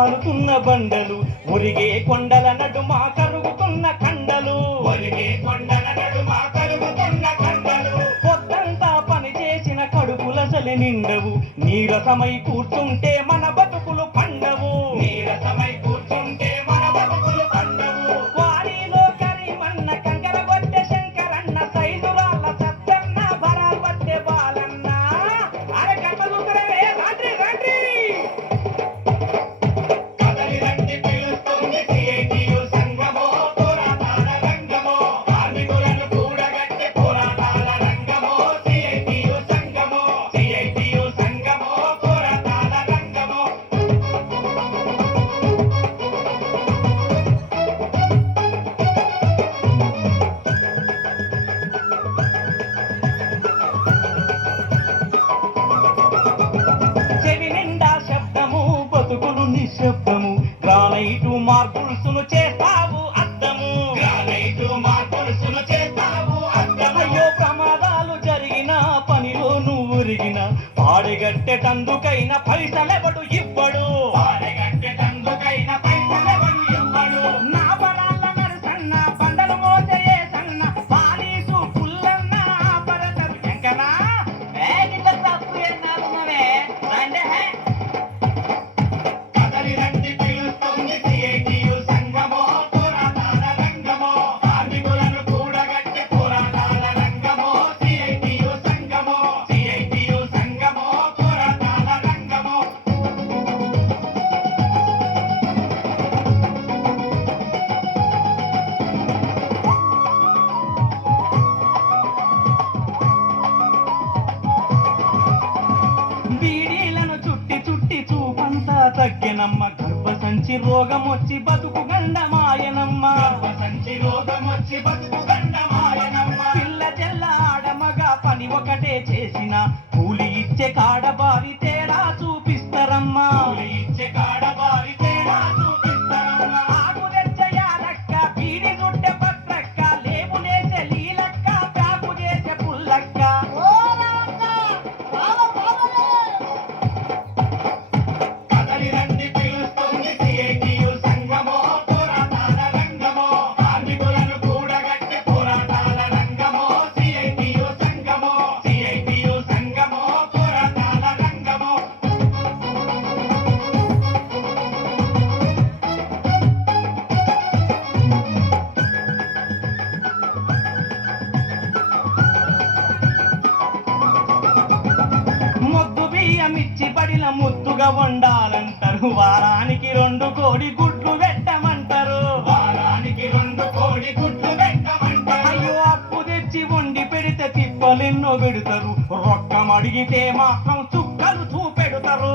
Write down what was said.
మారుతున్న బండలు ఒరిగే కొండల నడుమ కరుగుతున్న కండలు పొద్దంతా పని చేసిన కడుపుల చలి నిండవు నీరసమై కూర్చుంటే మన బతుకులు పండవు వారిలో కరిమన్న కంకర కొట్టే శంకరన్న సైదురాళ్ళ సత్తన్న బరాలు పట్టే బాలన్న అరగంటలు ఉత్తరవే రాత్రి రాత్రి నిశ్శబ్దము గ్రానైటు మార్పుల్సును చేస్తావు అద్దము అయ్యో ప్రమాదాలు జరిగిన పనిలో నువ్వు ఉరిగిన పాడగట్టెటందుకైన పైసలెవడు ఇవ్వడు నా బలాల నరసన్న బండలు మోసే సన్న పాలీసు పుల్లన్న పరసరు శంకర తప్పు ఏనాలు మరే అంటే బీడీలను చుట్టి చుట్టి చూపంతా తగ్గినమ్మ గర్భసంచి రోగమొచ్చి బతుకు గండమాయనమ్మ పిల్ల చెల్ల ఆడమగా పని ఒకటే చేసిన కూలి ఇచ్చే కాడబారి తేడా చూపిస్తారమ్మా ఆకు తెచ్చయాలక్క బీడి చుట్టే పత్రక్క లేబులేసే లీలక్క ప్యాకు చేసే పుల్లక్క మిచ్చి పడిన ముద్దుగా వండాలంటారు వారానికి 2 కోడి గుడ్లు పెట్టమంటారు అయ్యో అప్పు తెచ్చి వండి పెడితే తిప్పలెన్నో పెడతారు రొక్కం అడిగితే మాత్రం చుక్కలు చూపెడతారు